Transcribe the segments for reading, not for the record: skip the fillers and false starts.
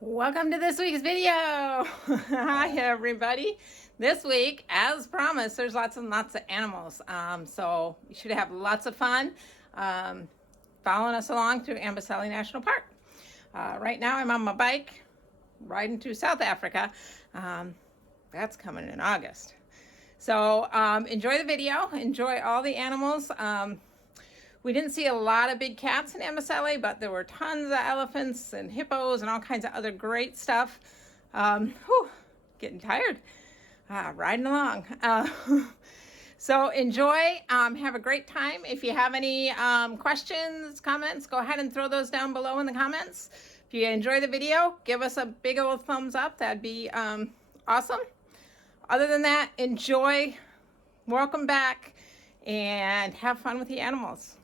Welcome to this week's video. Hi everybody. This week, as promised, there's lots and lots of animals. So you should have lots of fun following us along through Amboseli National Park. Right now I'm on my bike riding to South Africa. That's coming in August. So enjoy the video, enjoy all the animals. We didn't see a lot of big cats in Amboseli, but there were tons of elephants and hippos and all kinds of other great stuff. Getting tired, riding along. So enjoy, have a great time. If you have any questions, comments, go ahead and throw those down below in the comments. If you enjoy the video, give us a big old thumbs up. That'd be awesome. Other than that, enjoy, welcome back, and have fun with the animals.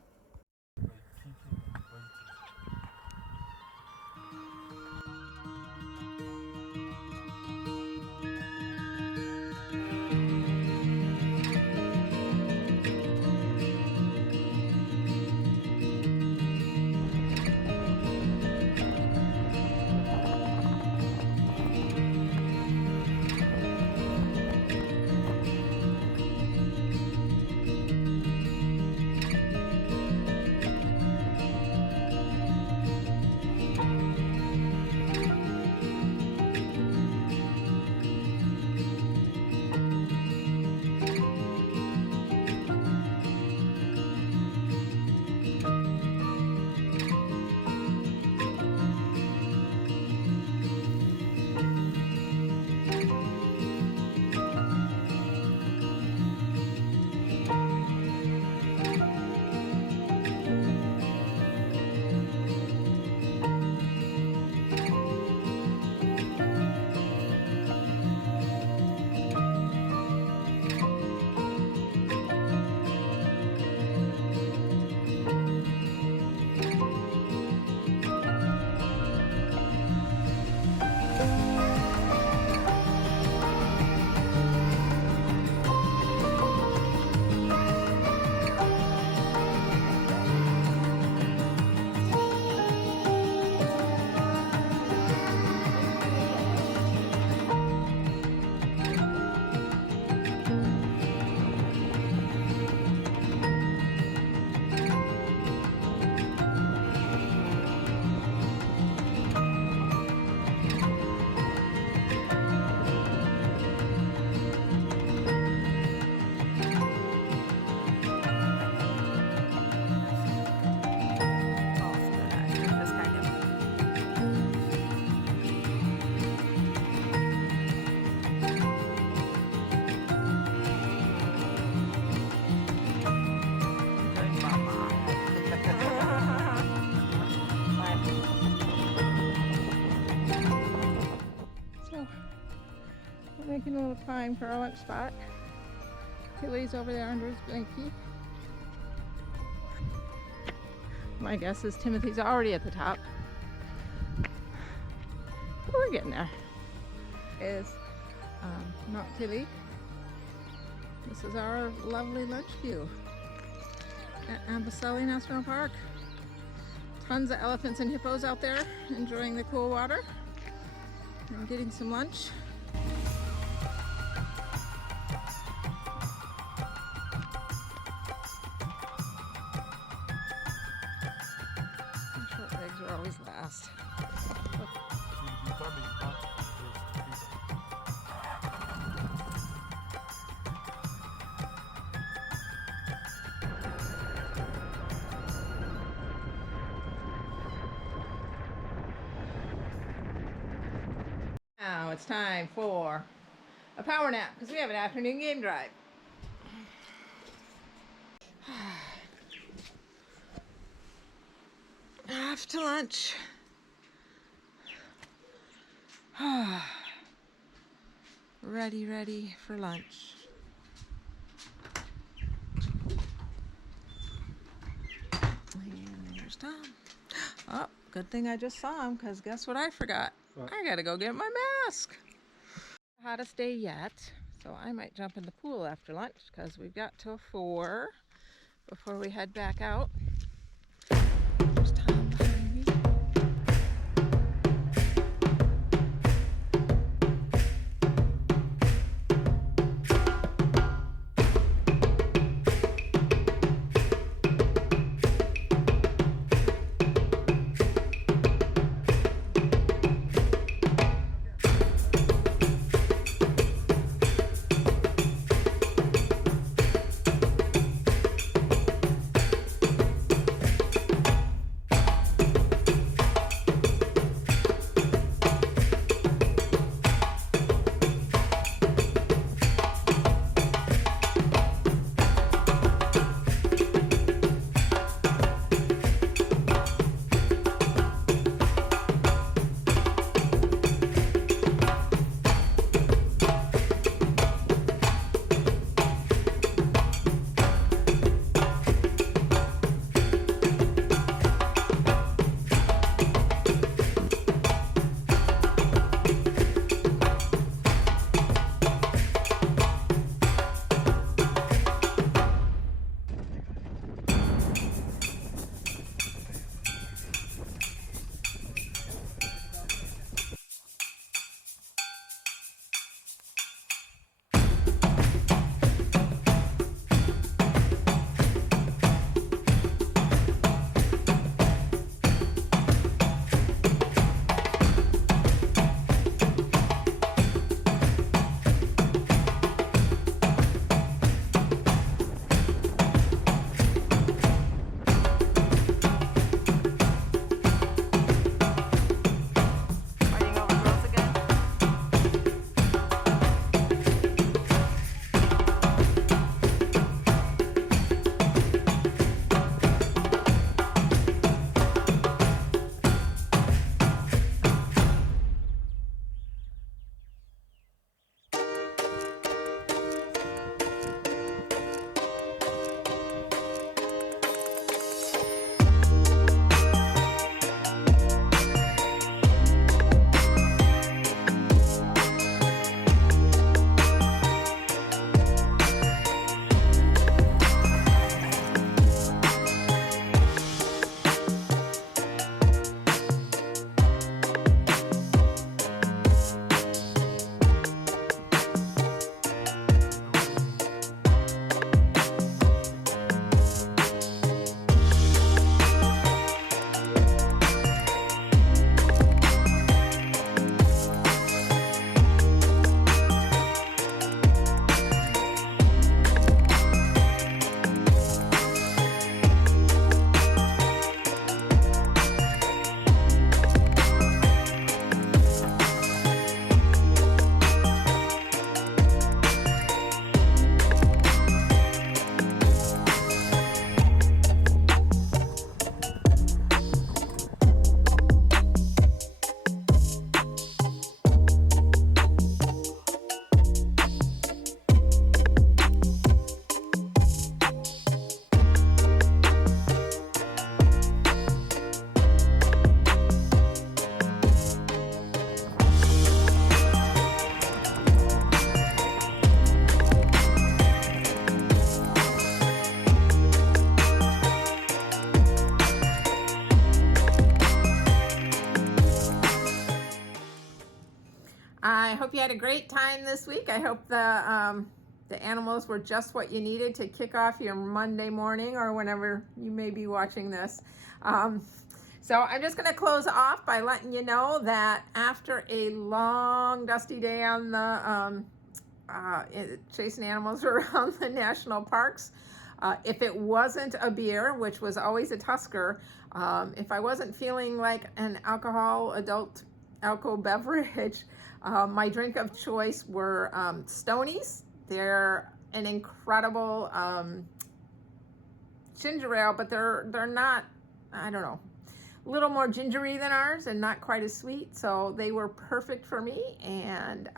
Making a little climb for our lunch spot. Tilly's over there under his blankie. My guess is Timothy's already at the top. But we're getting there. Is not Tilly. This is our lovely lunch view at Amboseli National Park. Tons of elephants and hippos out there enjoying the cool water and getting some lunch. Are always last. Now it's time for a power nap because we have an afternoon game drive. Off to lunch. Ready for lunch. And there's Tom. Oh, good thing I just saw him because guess what I forgot? What? I gotta go get my mask. Hottest day yet, so I might jump in the pool after lunch because we've got till 4 before we head back out. There's Tom behind me. hope you had a great time this week. I hope the animals were just what you needed to kick off your Monday morning or whenever you may be watching this. So I'm just going to close off by letting you know that after a long, dusty day on the chasing animals around the national parks, if it wasn't a beer, which was always a Tusker, if I wasn't feeling like an adult alcohol beverage, my drink of choice were Stonies. They're an incredible ginger ale, but they're not, I don't know, a little more gingery than ours and not quite as sweet. So they were perfect for me, and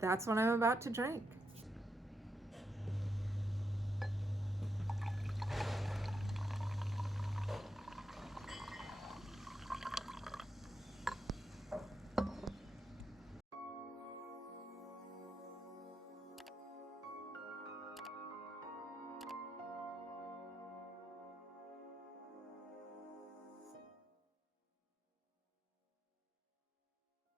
that's what I'm about to drink.